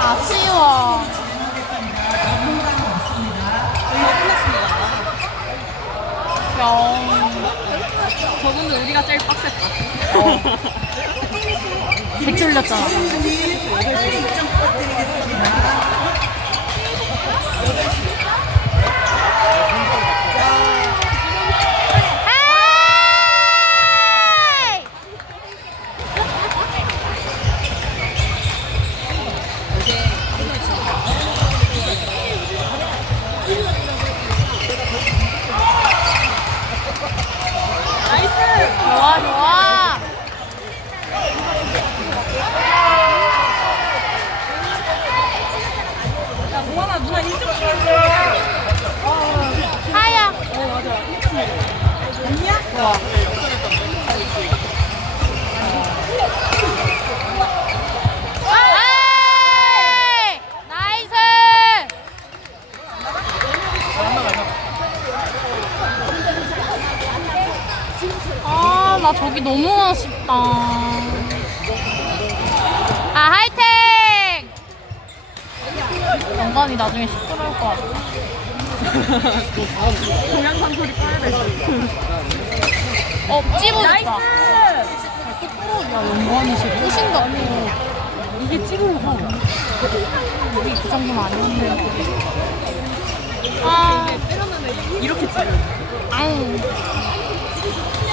아쉬워. 영. 저번에 우리가 제일 빡셌다. 개 쫄렸잖아. 나이스! 좋아, 좋아. 야, 모아나 누나 1점 하야. 어, 맞아. 언니야? 에이! 나이스! 저기 너무 아쉽다. 아, 화이팅! 영관이 나중에 시끄러울 것 같아. 동영상 소리 꺼야 돼. 어, 찝어줬다. 야, 영관이 진짜 꽃인. 이게 찍어서. 우리 그 정도는 아니었는데. 아, 이렇게 찍어. 아우.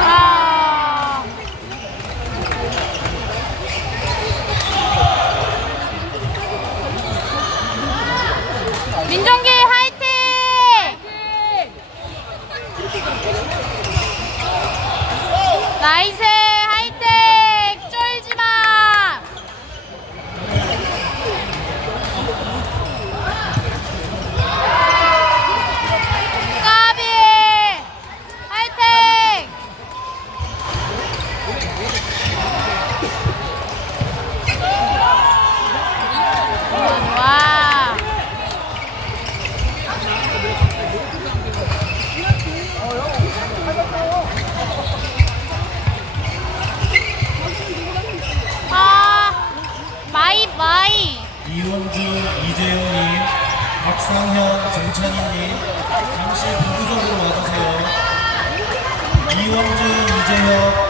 아. 민정기 화이팅! 나이스 화이팅! 쫄지 마! 까비! 화이팅! 좋아 좋아 아 마이 마이 이원준, 이재용님, 박상현, 정찬희님, 잠시 본부석으로 와주세요. 이원준, 이재용,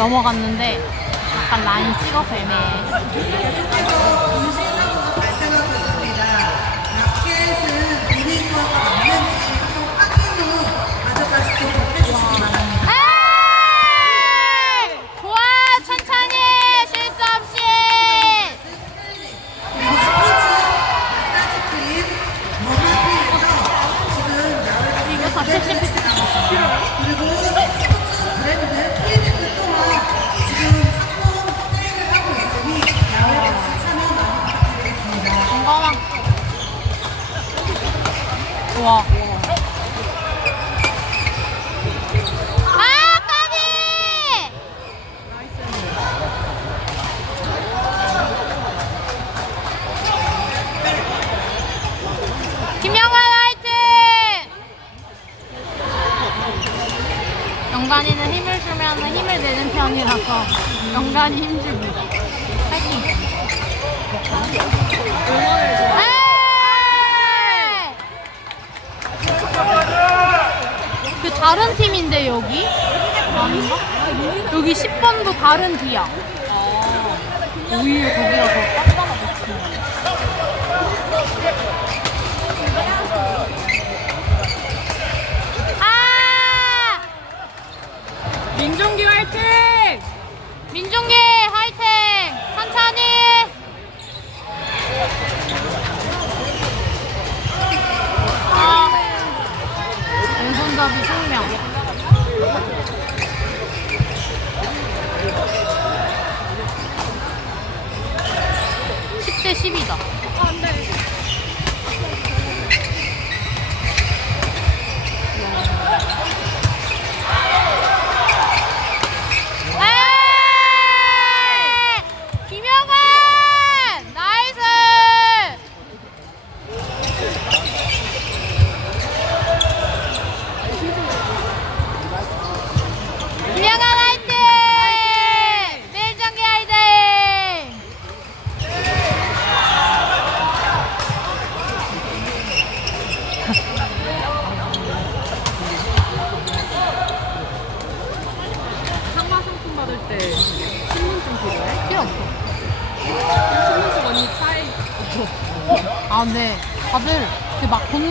넘어갔는데 약간 라인 찍어서 애매해. 에이! 팀인데 여기? 아닌가? 여기 10번도 다른 뒤야 오히려 저기가 더 아! 민종기 화이팅! 민중기 화이팅! 천천히! 아, 왼손잡이 숙명. (10대 10이다)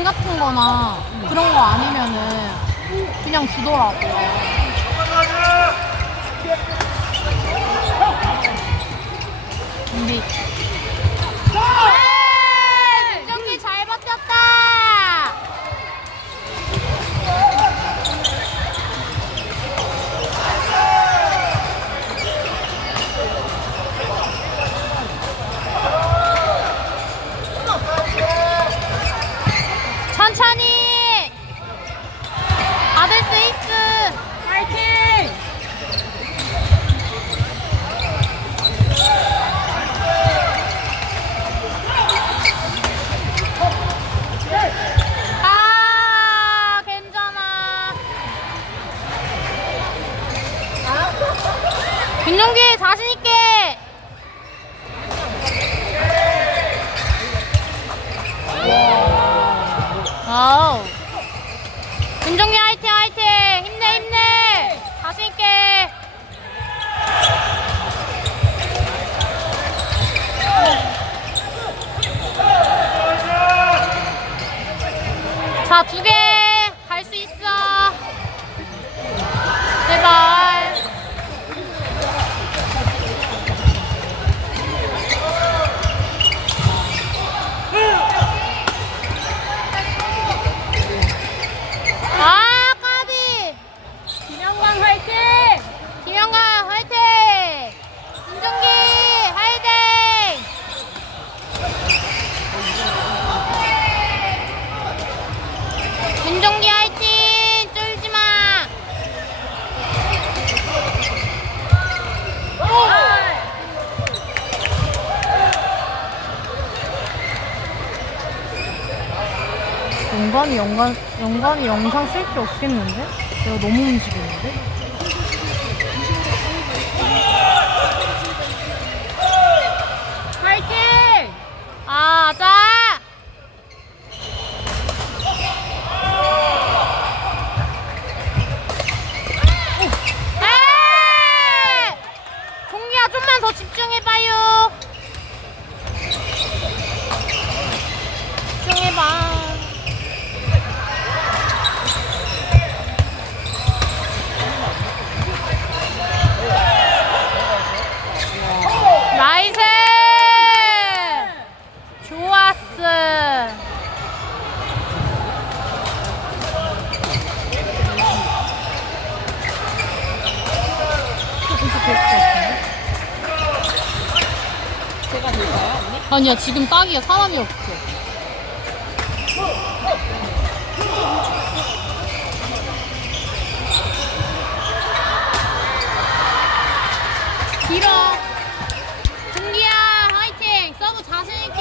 같은 거나 그런 거 아니면은 그냥 주더라고. 근데 민정기 잘 버텼다. 천천히 받을 수 있어. 화이팅! 아 괜찮아. 김용기 자신 있게. 아우. 김종기 화이팅 화이팅 힘내 힘내 자신 있게. 자, 두 개 갈 수 있어. 제발. 아, 까비. 김영광 화이팅! 김영관 화이팅! 김종기 화이팅! 김종기 화이팅! 쫄지 마! 영관이 영관 영관이 영상 쓸 게 없겠는데? 내가 너무 움직이는데? 아니야 지금 딱이야. 사람이 없어. 길어. 준기야 화이팅. 서브 자신있게.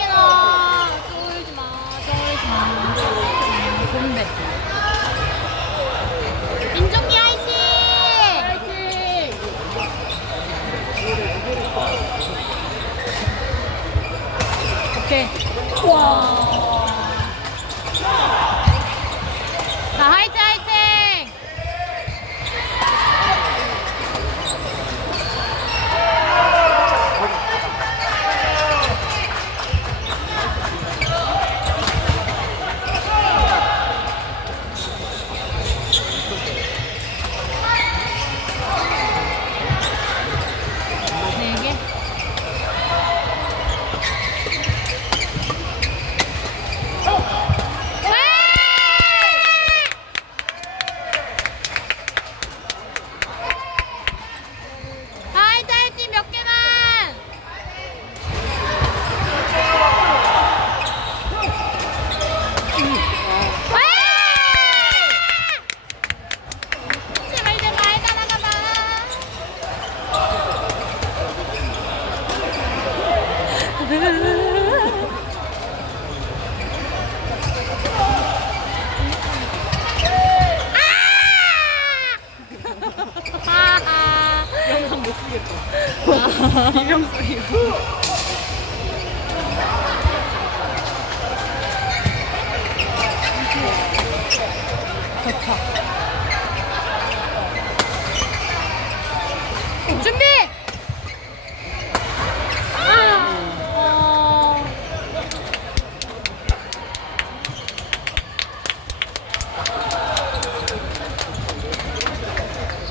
와.